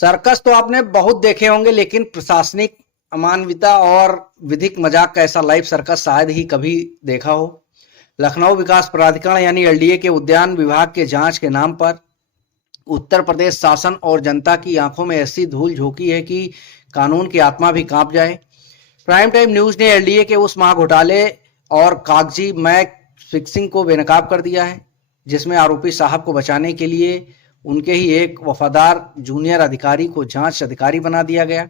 Circus तो आपने बहुत देखे होंगे, लेकिन प्रशासनिक अमानवियता और विधिक मजाक का ऐसा लाइव सर्कस शायद ही कभी देखा हो। लखनऊ विकास प्राधिकरण यानी एलडीए के उद्यान विभाग के जांच के नाम पर उत्तर प्रदेश शासन और जनता की आंखों में ऐसी धूल झोंकी है कि कानून की आत्मा भी कांप जाए। प्राइम टाइम न्यूज ने एलडीए के उस महाघोटाले और कागजी मैच फिक्सिंग को बेनकाब कर दिया है, जिसमें आरोपी साहब को बचाने के लिए उनके ही एक वफादार जूनियर अधिकारी को जांच अधिकारी बना दिया गया।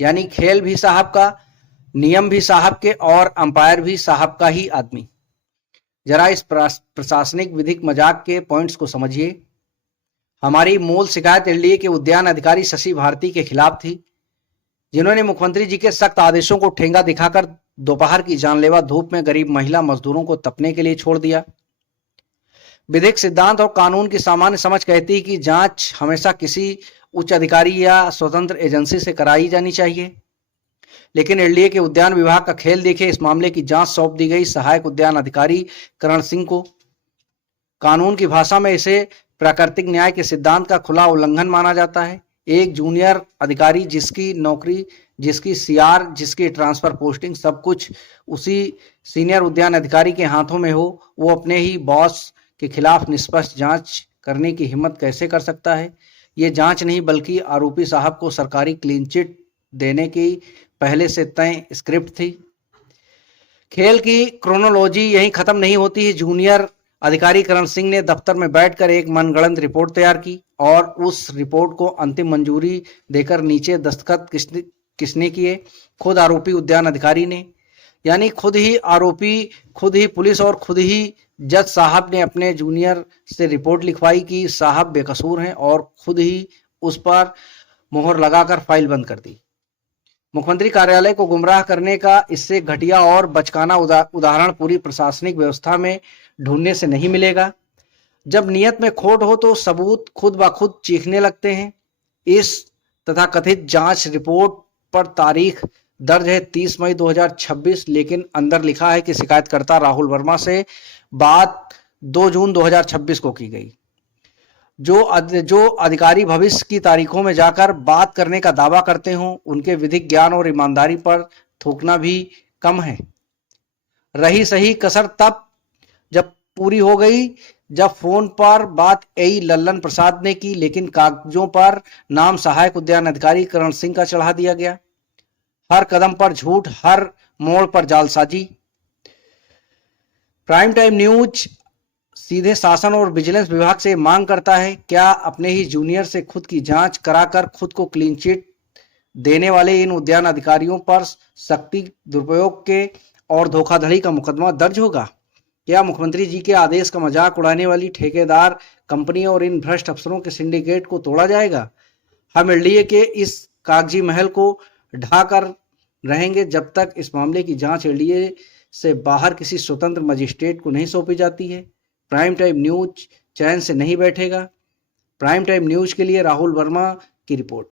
यानी खेल भी साहब का, नियम भी साहब के और अंपायर भी साहब का ही आदमी। जरा इस प्रशासनिक विधिक मजाक के पॉइंट्स को समझिए। हमारी मूल शिकायत एलडीए के उद्यान अधिकारी शशि भारती के खिलाफ थी, जिन्होंने मुख्यमंत्री जी के सख्त आदेशों को ठेंगा दिखाकर दोपहर की जानलेवा धूप में गरीब महिला मजदूरों को तपने के लिए छोड़ दिया। विधिक सिद्धांत और कानून की सामान्य समझ कहती है कि जांच हमेशा किसी उच्च अधिकारी या स्वतंत्र एजेंसी से कराई जानी चाहिए, लेकिन एलडीए के उद्यान विभाग का खेल देखे इस मामले की जांच सौंप दी गई सहायक उद्यान अधिकारी करण सिंह को। कानून की भाषा में इसे प्राकृतिक न्याय के सिद्धांत का खुला उल्लंघन माना जाता है। एक जूनियर अधिकारी जिसकी नौकरी, जिसकी सीआर, जिसकी ट्रांसफर पोस्टिंग सब कुछ उसी सीनियर उद्यान अधिकारी के हाथों में हो, वो अपने ही बॉस के खिलाफ निष्पक्ष जांच करने की हिम्मत कैसे कर सकता है। ये जांच नहीं बल्कि आरोपी साहब को सरकारी क्लीन चिट देने की पहले से तय स्क्रिप्ट थी। खेल की क्रोनोलॉजी यहीं खत्म नहीं होती है। जूनियर अधिकारी करण सिंह ने दफ्तर में बैठकर एक मनगढ़ंत रिपोर्ट तैयार की और उस रिपोर्ट को अंतिम मंजूरी देकर नीचे दस्तखत किसने किए? खुद आरोपी उद्यान अधिकारी ने। यानी खुद ही आरोपी, खुद ही पुलिस और खुद ही जज साहब ने अपने जूनियर से रिपोर्ट लिखवाई कि साहब बेकसूर हैं और खुद ही उस पर मोहर लगाकर फाइल बंद कर दी। मुख्यमंत्री कार्यालय को गुमराह करने का इससे घटिया और बचकाना उदाहरण पूरी प्रशासनिक व्यवस्था में ढूंढने से नहीं मिलेगा। जब नियत में खोट हो तो सबूत खुद ब खुद चीखने लगते हैं। इस तथाकथित जांच रिपोर्ट पर तारीख दर्ज है 30 मई 2026, लेकिन अंदर लिखा है कि शिकायतकर्ता राहुल वर्मा से बात 2 जून 2026 को की गई। जो अधिकारी भविष्य की तारीखों में जाकर बात करने का दावा करते हों, उनके विधिक ज्ञान और ईमानदारी पर थूकना भी कम है। रही सही कसर तब जब पूरी हो गई, जब फोन पर बात एई लल्लन प्रसाद ने की, लेकिन कागजों पर नाम सहायक उद्यान अधिकारी करण सिंह का चढ़ा दिया गया। हर कदम पर झूठ, हर मोड़ पर जालसाजी। प्राइम टाइम न्यूज सीधे शासन और विजिलेंस विभाग से मांग करता है, क्या अपने ही जूनियर से खुद की जांच कराकर खुद को क्लीन चिट देने वाले इन उद्यान अधिकारियों पर शक्ति दुरुपयोग के और धोखाधड़ी का मुकदमा दर्ज होगा? क्या मुख्यमंत्री जी के आदेश का मजाक उड़ाने वाली ठेकेदार कंपनी और इन भ्रष्ट अफसरों के सिंडिकेट को तोड़ा जाएगा? हम एलडीए के इस कागजी महल को ढाकर रहेंगे जब तक इस मामले की जांच एलडीए से बाहर किसी स्वतंत्र मजिस्ट्रेट को नहीं सौंपी जाती है। प्राइम टाइम न्यूज चैन से नहीं बैठेगा। प्राइम टाइम न्यूज के लिए राहुल वर्मा की रिपोर्ट।